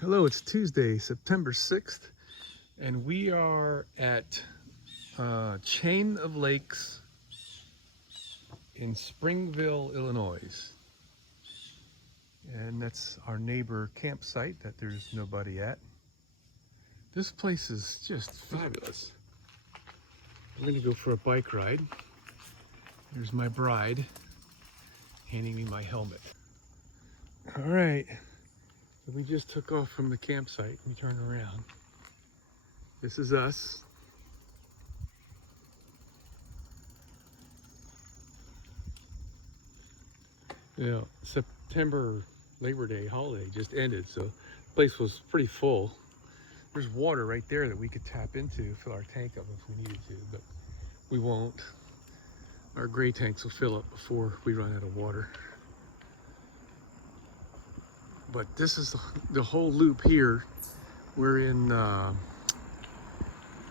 Hello, it's Tuesday, September 6th, and we are at Chain of Lakes in Springville, Illinois. And that's our neighbor campsite that there's nobody at. This place is just fabulous. We're gonna go for a bike ride. There's my bride handing me my helmet. All right, so we just took off from the campsite. Let me turn around. This is us. You know, September Labor Day holiday just ended, so the place was pretty full. There's water right there that we could tap into, fill our tank up if we needed to, but we won't. Our gray tanks will fill up before we run out of water. But this is the whole loop here. We're in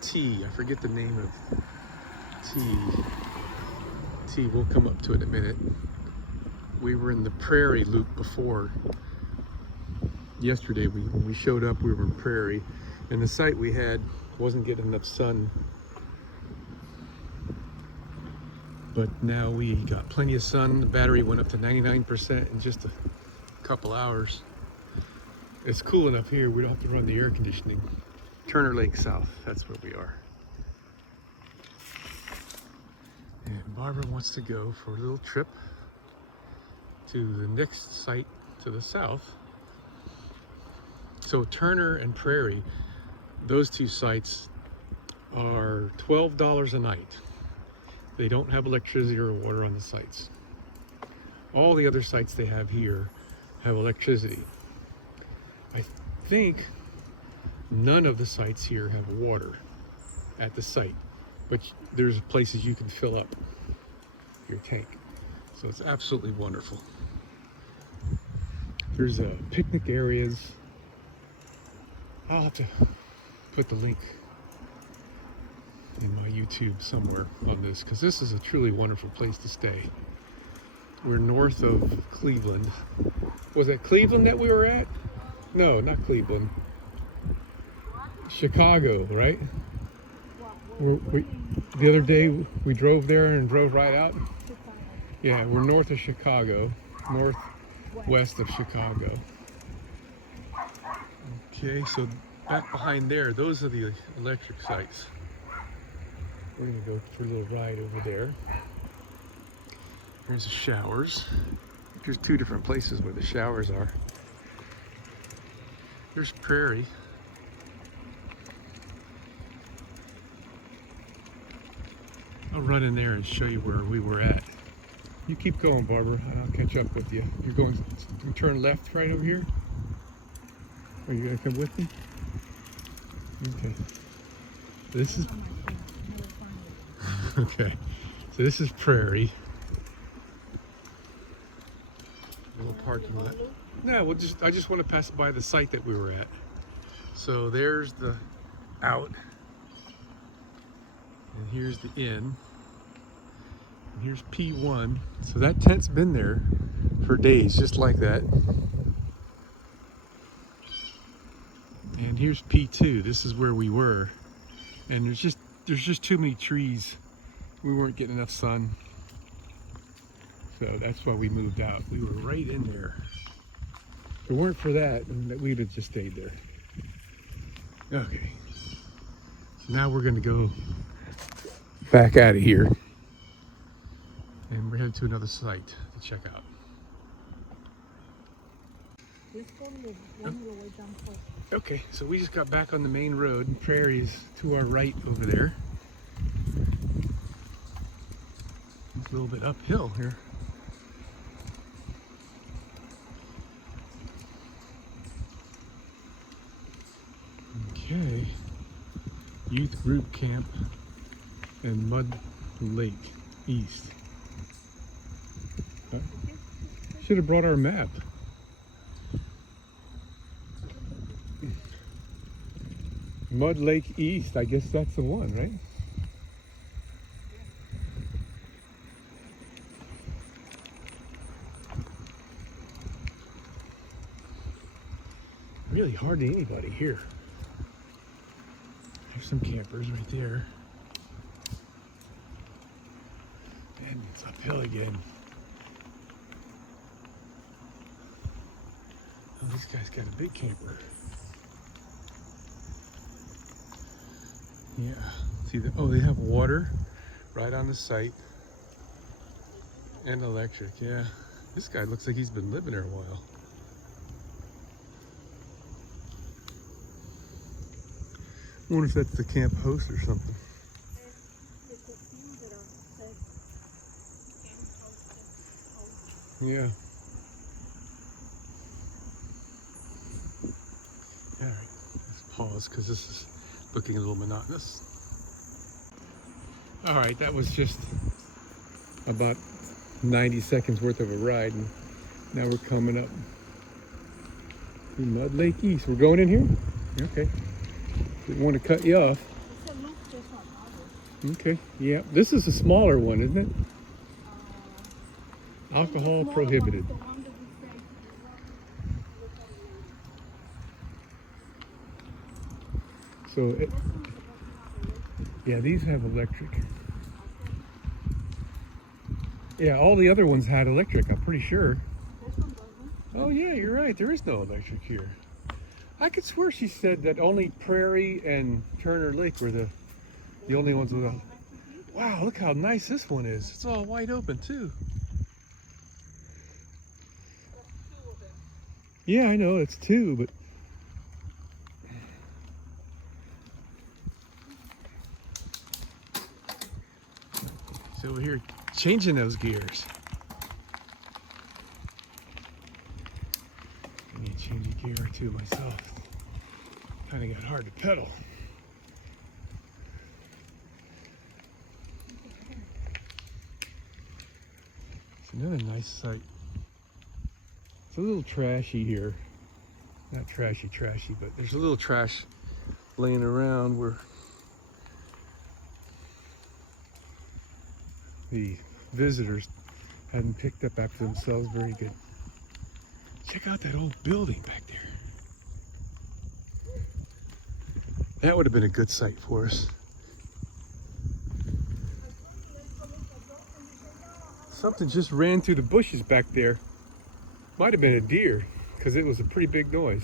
T, I forget the name of T, we'll come up to it in a minute. We were in the Prairie loop before. Yesterday when we showed up, we were in Prairie, and the site we had wasn't getting enough sun. But now we got plenty of sun. The battery went up to 99% in just a couple hours. It's cool enough here, we don't have to run the air conditioning. Turner Lake South, that's where we are. And Barbara wants to go for a little trip to the next site to the south. So Turner and Prairie, those two sites are $12 a night. They don't have electricity or water on the sites. All the other sites they have here have electricity. I think none of the sites here have water at the site, but there's places you can fill up your tank. So it's absolutely wonderful. There's picnic areas. I'll have to put the link in my YouTube somewhere on this, because this is a truly wonderful place to stay. We're north of Cleveland. Was it Cleveland that we were at? No, not Cleveland. Chicago, right? The other day we drove there and drove right out. Yeah, we're north of Chicago, northwest of Chicago. Okay, so back behind there, those are the electric sites. We're gonna go for a little ride over there. Here's the showers. There's two different places where the showers are. There's Prairie. I'll run in there and show you where we were at. You keep going, Barbara, and I'll catch up with you. You're going to turn left right over here? Are you gonna come with me? Okay. This is okay. So this is Prairie. A little parking lot. No, I just want to pass by the site that we were at. So there's the out. And here's the in. And here's P1. So that tent's been there for days, just like that. And here's P2. This is where we were. And there's just too many trees. We weren't getting enough sun. So that's why we moved out. We were right in there. If it weren't for that, we'd have just stayed there. Okay. So now we're gonna go back out of here. And we're headed to another site to check out. Okay, so we just got back on the main road, and Prairie's to our right over there. It's a little bit uphill here. Okay, youth group camp and Mud Lake East. Should have brought our map. Mud Lake East, I guess that's the one, right? really hardly anybody here. There's some campers right there. And it's uphill again. Oh, this guy's got a big camper. Yeah. See the, oh, they have water right on the site. And electric, yeah. This guy looks like he's been living there a while. I wonder if that's the camp host or something. Yeah. All right, let's pause because this is looking a little monotonous. All right, that was just about 90 seconds worth of a ride, and now we're coming up to Mud Lake East. We're going in here? Okay. Didn't want to cut you off. Okay, yeah. This is a smaller one, isn't it? Alcohol prohibited. So, yeah, these have electric. Yeah, all the other ones had electric, I'm pretty sure. Oh yeah, you're right. There is no electric here. I could swear she said that only Prairie and Turner Lake were the only ones with a... Wow, look how nice this one is. It's all wide open too. Yeah, I know it's two, but so we're here changing those gears. I need to change a gear or two myself. Kind of got hard to pedal. It's another nice site. It's a little trashy here. Not trashy, but there's a little trash laying around where the visitors hadn't picked up after themselves very good. Check out that old building back there. That would have been a good site for us. Something just ran through the bushes back there. Might have been a deer, because it was a pretty big noise.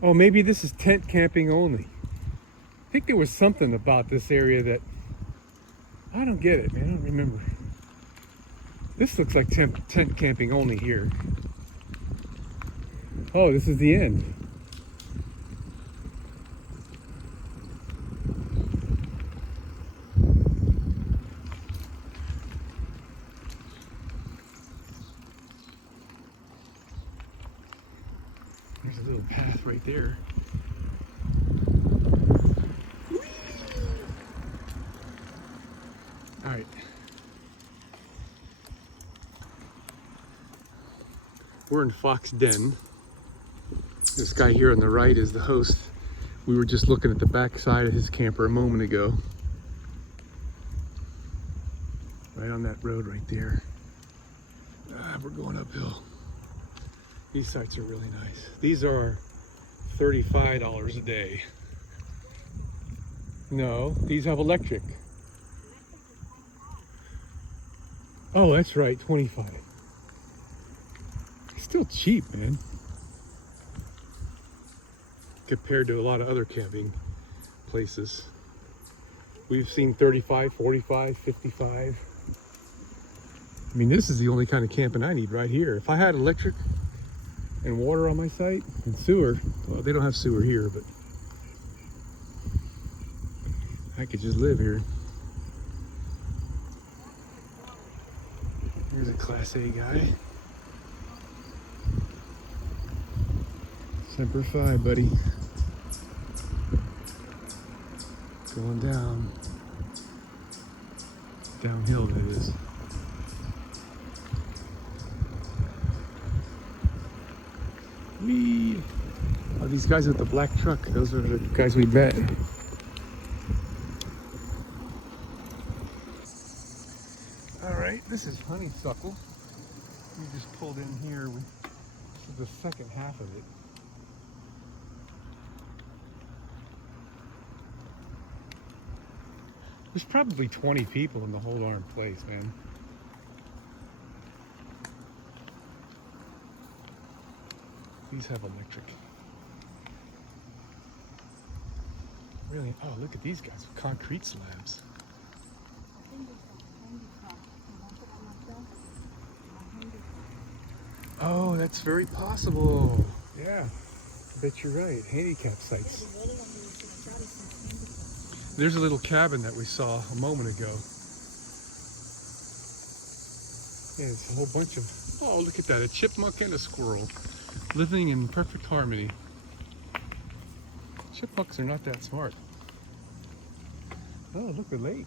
Oh, maybe this is tent camping only. I think there was something about this area that I don't get it, man. I don't remember. This looks like tent camping only here. Oh, this is the end. There's a little path right there. All right. We're in Fox Den. This guy here on the right is the host. We were just looking at the back side of his camper a moment ago. Right on that road right there. We're going uphill. These sites are really nice. These are $35 a day. No, these have electric. Oh, that's right, 25. It's still cheap, man. Compared to a lot of other camping places. We've seen 35, 45, 55. I mean, this is the only kind of camping I need right here. If I had electric and water on my site and sewer, well, they don't have sewer here, but I could just live here. Here's a Class A guy. Semper Fi, buddy. Going down. Downhill, that is. Whee! Oh, these guys with the black truck, those are the guys we met. All right, this is honeysuckle. We just pulled in here. This is the second half of it. There's probably 20 people in the whole darn place, man. These have electric. Really? Oh, look at these guys with concrete slabs. Oh, that's very possible. Yeah, I bet you're right. Handicap sites. There's a little cabin that we saw a moment ago. Yeah, it's a whole bunch of, oh, look at that, a chipmunk and a squirrel living in perfect harmony. Chipmunks are not that smart. Oh, look, the lake.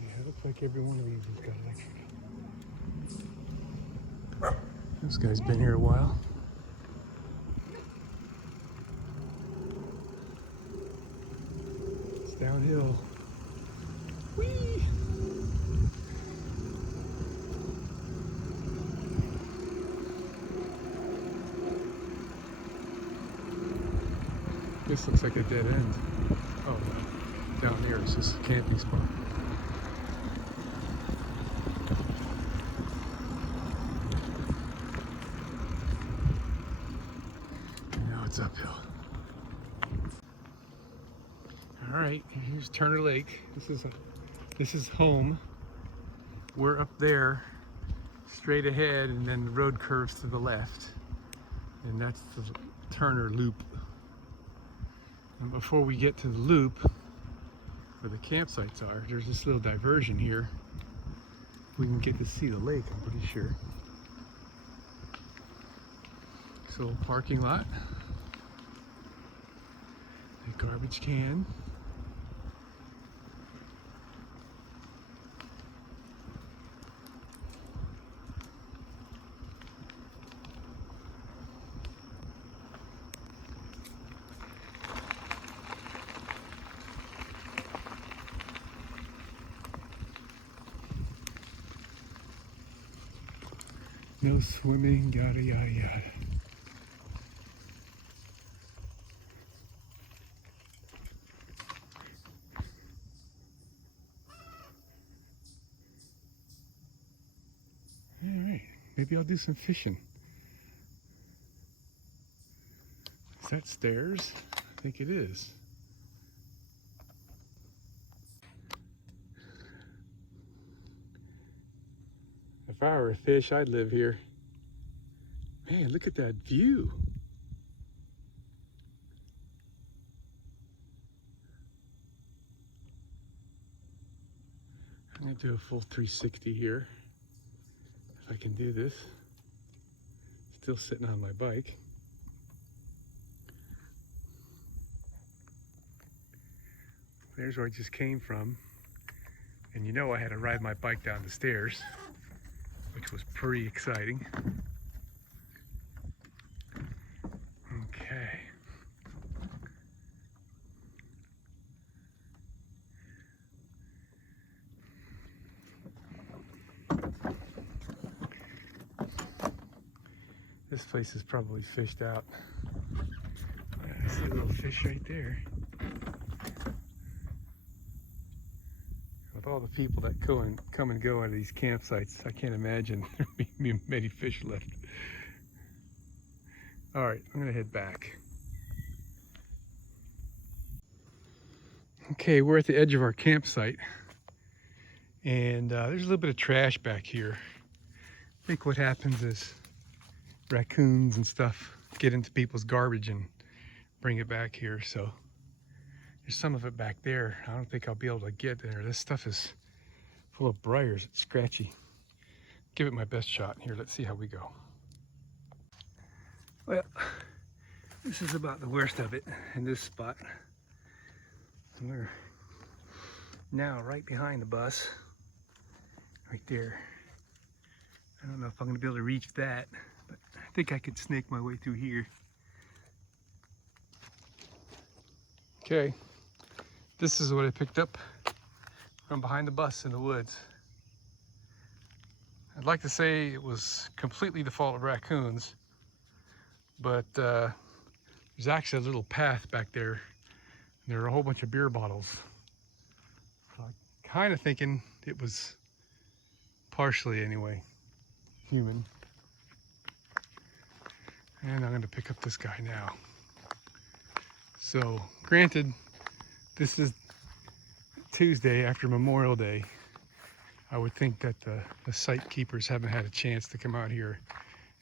Yeah, it looks like every one of these has got electric. This guy's been here a while. It's downhill. Whee! This looks like a dead end. Oh, down there is just a camping spot. Now it's uphill. All right, here's Turner Lake. This is home. We're up there, straight ahead, and then the road curves to the left, and that's the Turner Loop. And before we get to the loop, where the campsites are, there's this little diversion here. We can get to see the lake, I'm pretty sure. This little parking lot. A garbage can. No swimming, yada yada yada. Alright, maybe I'll do some fishing. Is that stairs? I think it is. If I were a fish, I'd live here. Man, look at that view. I'm gonna do a full 360 here. If I can do this. Still sitting on my bike. There's where I just came from. And you know I had to ride my bike down the stairs, which was pretty exciting. Okay. This place is probably fished out. I see a little fish right there. With all the people that come and go out of these campsites, I can't imagine there being many fish left. All right, I'm gonna head back. Okay, we're at the edge of our campsite, and there's a little bit of trash back here. I think what happens is raccoons and stuff get into people's garbage and bring it back here, so there's some of it back there. I don't think I'll be able to get there. This stuff is full of briars. It's scratchy. Give it my best shot. Here, let's see how we go. Well, this is about the worst of it in this spot. We're now right behind the bus, right there. I don't know if I'm going to be able to reach that, but I think I could snake my way through here. Okay, this is what I picked up from behind the bus in the woods. I'd like to say it was completely the fault of raccoons, but there's actually a little path back there. There are a whole bunch of beer bottles. So I'm kind of thinking it was partially, anyway, human. And I'm going to pick up this guy now. So, granted, this is Tuesday after Memorial Day. I would think that the site keepers haven't had a chance to come out here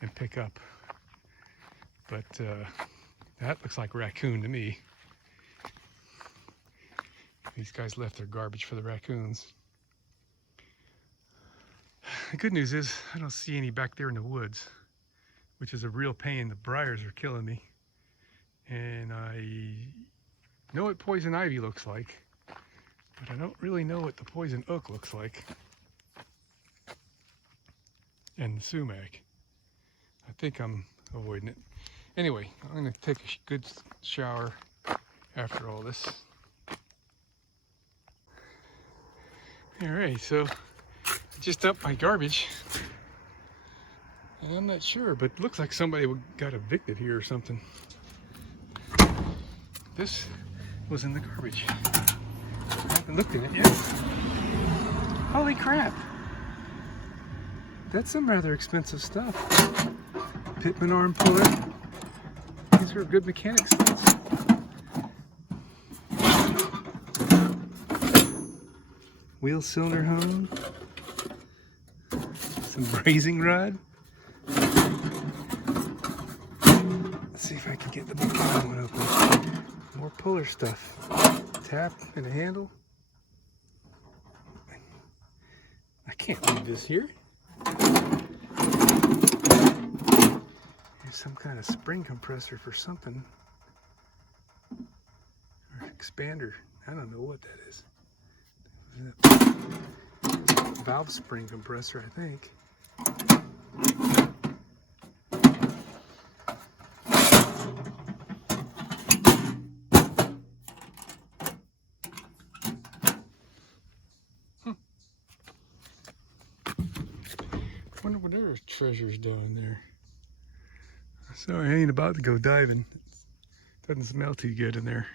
and pick up. But that looks like raccoon to me. These guys left their garbage for the raccoons. The good news is I don't see any back there in the woods, which is a real pain. The briars are killing me. And I know what poison ivy looks like, but I don't really know what the poison oak looks like. And the sumac. I think I'm avoiding it. Anyway, I'm going to take a good shower after all this. Alright, so I just dumped my garbage. And I'm not sure, but it looks like somebody got evicted here or something. This was in the garbage. I haven't looked in it yet. Holy crap! That's some rather expensive stuff. Pitman arm puller. These are good mechanic studs. Wheel cylinder hone. Some brazing rod. Let's see if I can get the bottom one open. More puller stuff. Tap and a handle. I can't leave this here. There's some kind of spring compressor for something. Or expander. I don't know what that is. Valve spring compressor, I think. I wonder what there are treasures down there. Sorry, I ain't about to go diving. It doesn't smell too good in there.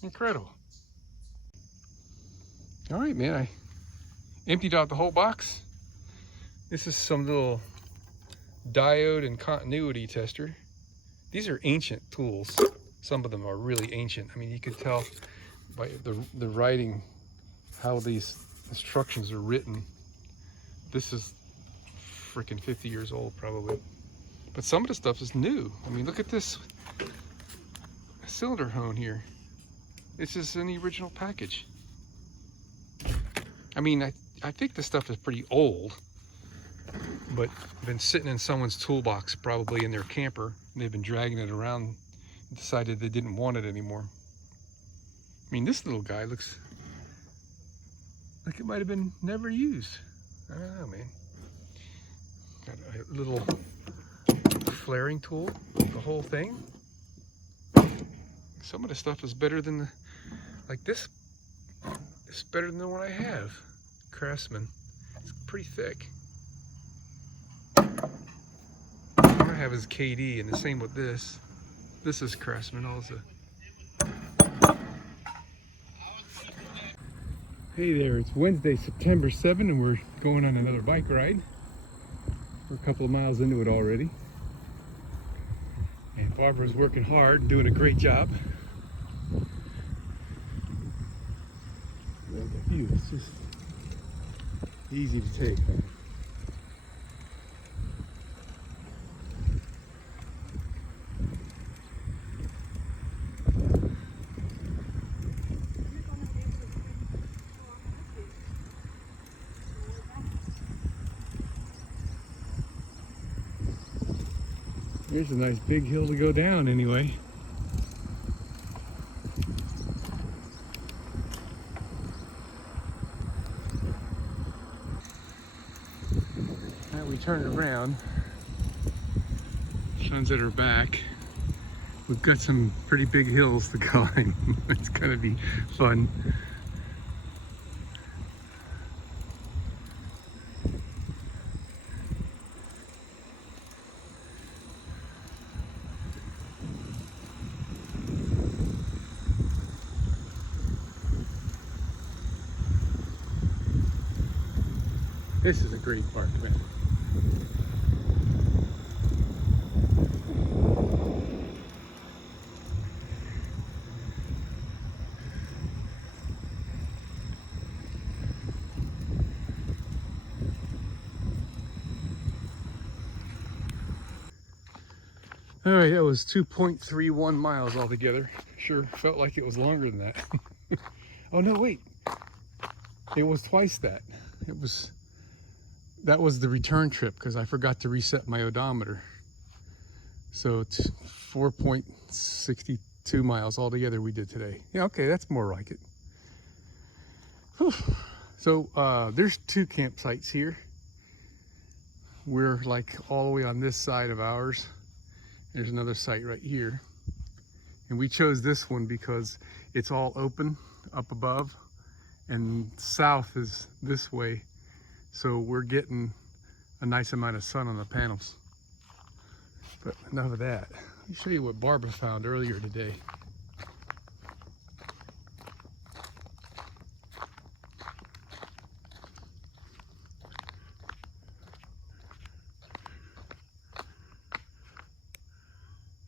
Incredible. All right, man, I emptied out the whole box. This is some little diode and continuity tester. These are ancient tools. Some of them are really ancient. I mean, you could tell by the writing how these instructions are written. This is freaking 50 years old probably. But some of the stuff is new. I mean, look at this cylinder hone here. This is in the original package. I mean, I think this stuff is pretty old, but been sitting in someone's toolbox, probably in their camper, and they've been dragging it around and decided they didn't want it anymore. I mean, this little guy looks like it might have been never used. I don't know, man. Got a little flaring tool, the whole thing. Some of the stuff is better than the, like this. It's better than the one I have. Craftsman. It's pretty thick. The one I have is KD, and the same with this. This is Craftsman also. Hey there, it's Wednesday, September 7th, and we're going on another bike ride. We're a couple of miles into it already. And Barbara's working hard, doing a great job. Look at you, it's just easy to take. Here's a nice big hill to go down anyway. turn it around, sun's at our back. We've got some pretty big hills to climb. It's gonna be fun. This is a great park, man. All right, that was 2.31 miles altogether. Sure felt like it was longer than that. Oh no, wait. It was twice that. That was the return trip because I forgot to reset my odometer. So it's 4.62 miles altogether we did today. Yeah, okay, that's more like it. Whew. So there's 2 campsites here. We're like all the way on this side of ours. There's another site right here. And we chose this one because it's all open up above and south is this way. So we're getting a nice amount of sun on the panels. But enough of that. Let me show you what Barbara found earlier today.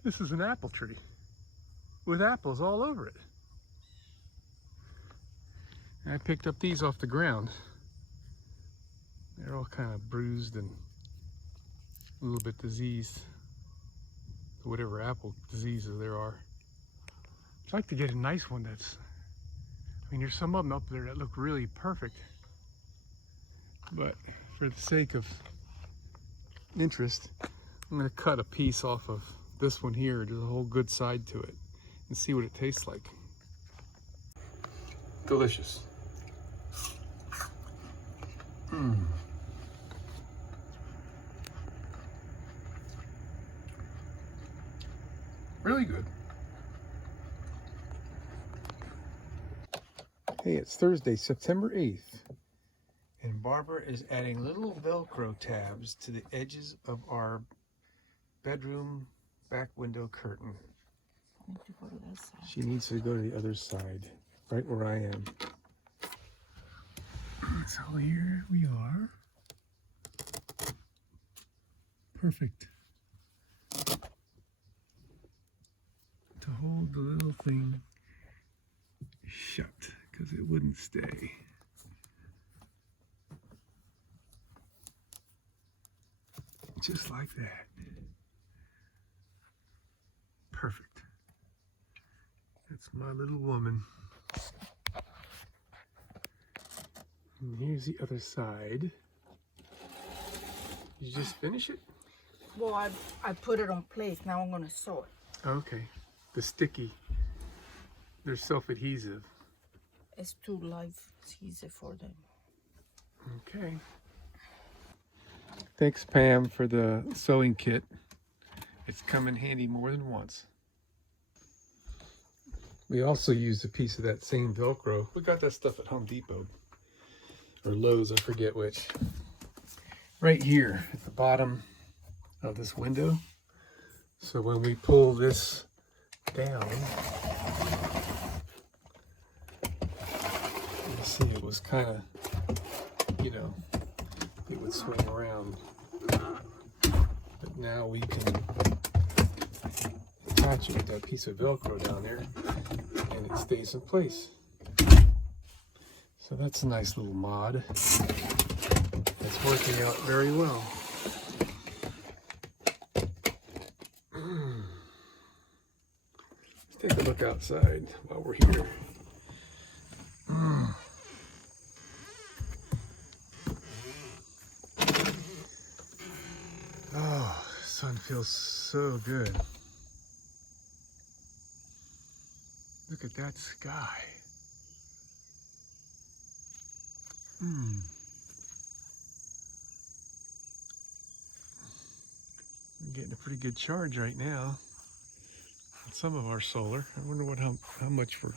This is an apple tree with apples all over it. And I picked up these off the ground. They're all kind of bruised and a little bit diseased. Whatever apple diseases there are. I'd like to get a nice one that's, I mean, there's some of them up there that look really perfect. But for the sake of interest, I'm gonna cut a piece off of this one here. There's a whole good side to it and see what it tastes like. Delicious. Really good. Hey, it's Thursday, September 8th, and Barbara is adding little Velcro tabs to the edges of our bedroom back window curtain. I need to go to that side. She needs to go to the other side, right where I am. So here we are. Perfect. To hold the little thing shut, because it wouldn't stay. Just like that. Perfect. That's my little woman. And here's the other side. Did you just finish it? Well, I put it on place. Now I'm going to sew it. Okay. The sticky. They're self-adhesive. It's too light. It's easy for them. Okay. Thanks, Pam, for the sewing kit. It's come in handy more than once. We also used a piece of that same Velcro. We got that stuff at Home Depot. Or Lowe's, I forget which. Right here at the bottom of this window. So when we pull this down, you see it was kind of, you know, it would swing around. But now we can attach it with that piece of Velcro down there and it stays in place. So that's a nice little mod. It's working out very well. Let's take a look outside while we're here. Oh, the sun feels so good. Look at that sky. pretty good charge right now on some of our solar. I wonder how much we're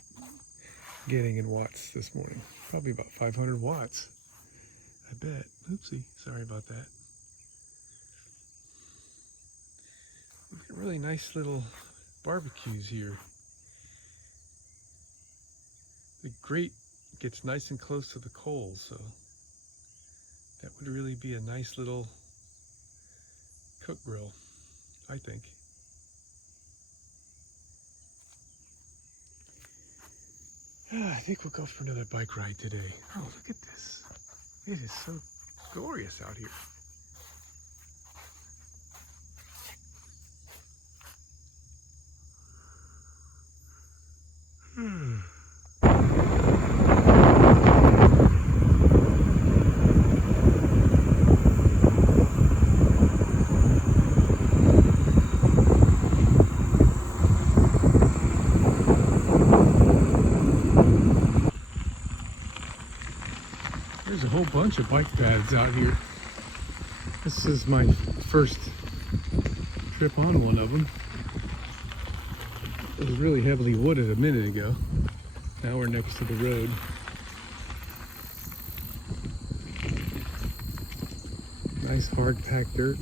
getting in watts this morning. Probably about 500 watts, I bet. Oopsie, sorry about that. We've got really nice little barbecues here. The grate gets nice and close to the coals, so that would really be a nice little cook grill, I think. I think we'll go for another bike ride today. Oh, look at this. It is so glorious out here. There's a whole bunch of bike paths out here. This is my first trip on one of them. It was really heavily wooded a minute ago. Now we're next to the road. Nice hard packed dirt.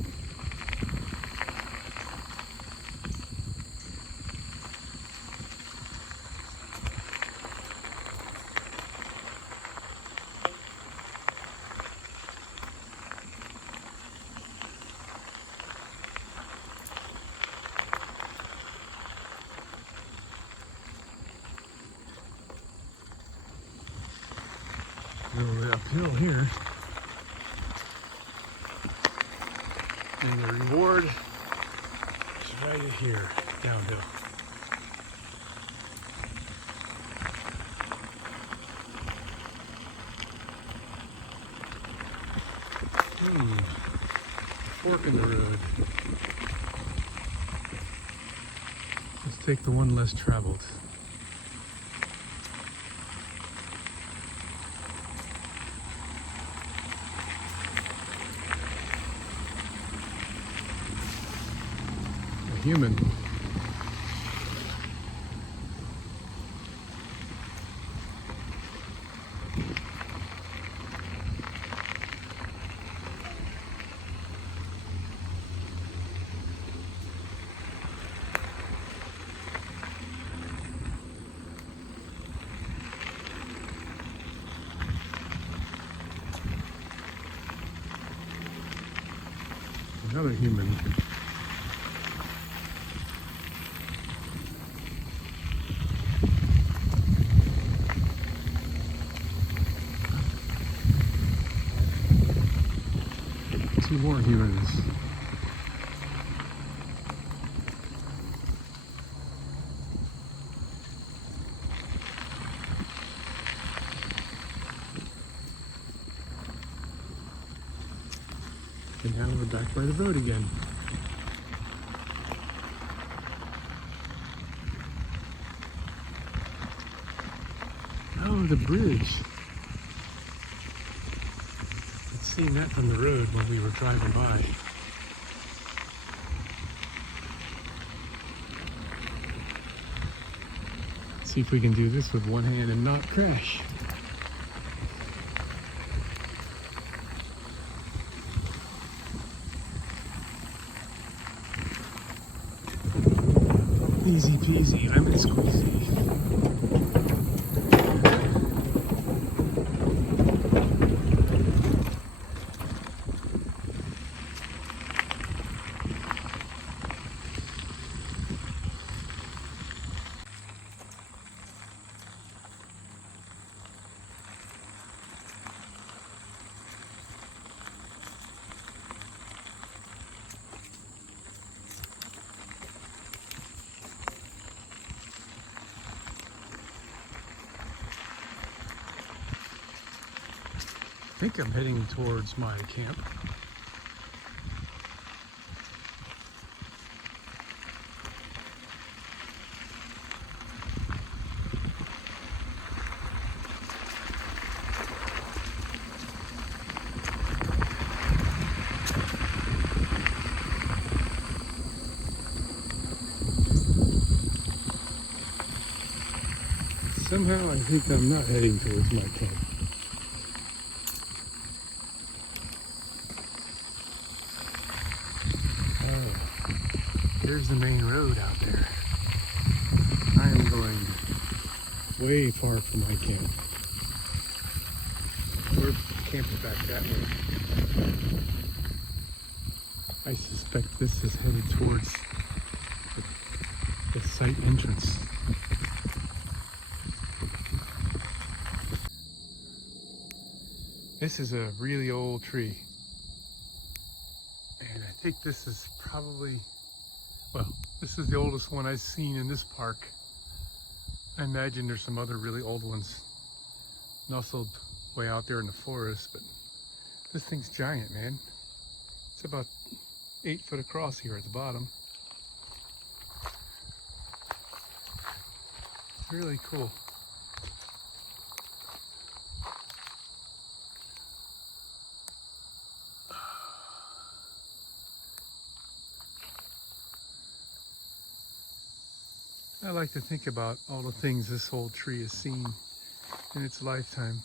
A little bit uphill here. And the reward is right here, downhill. Fork in the road. Let's take the one less traveled. Human. Another human. Two more humans. And now we're back by the road again. Oh, the bridge. Seen that from the road when we were driving by. See if we can do this with one hand and not crash. Easy peasy, lemon squeezy. I think I'm heading towards my camp. Somehow I think I'm not heading towards my camp. Oh, here's the main road out there. I am going way far from my camp. We're camping back that way. I suspect this is headed towards the site entrance. This is a really old tree. And I think this is probably, well, this is the oldest one I've seen in this park. I imagine there's some other really old ones nestled way out there in the forest, but this thing's giant, man. It's about 8 foot across here at the bottom. Really cool. I like to think about all the things this old tree has seen in its lifetime.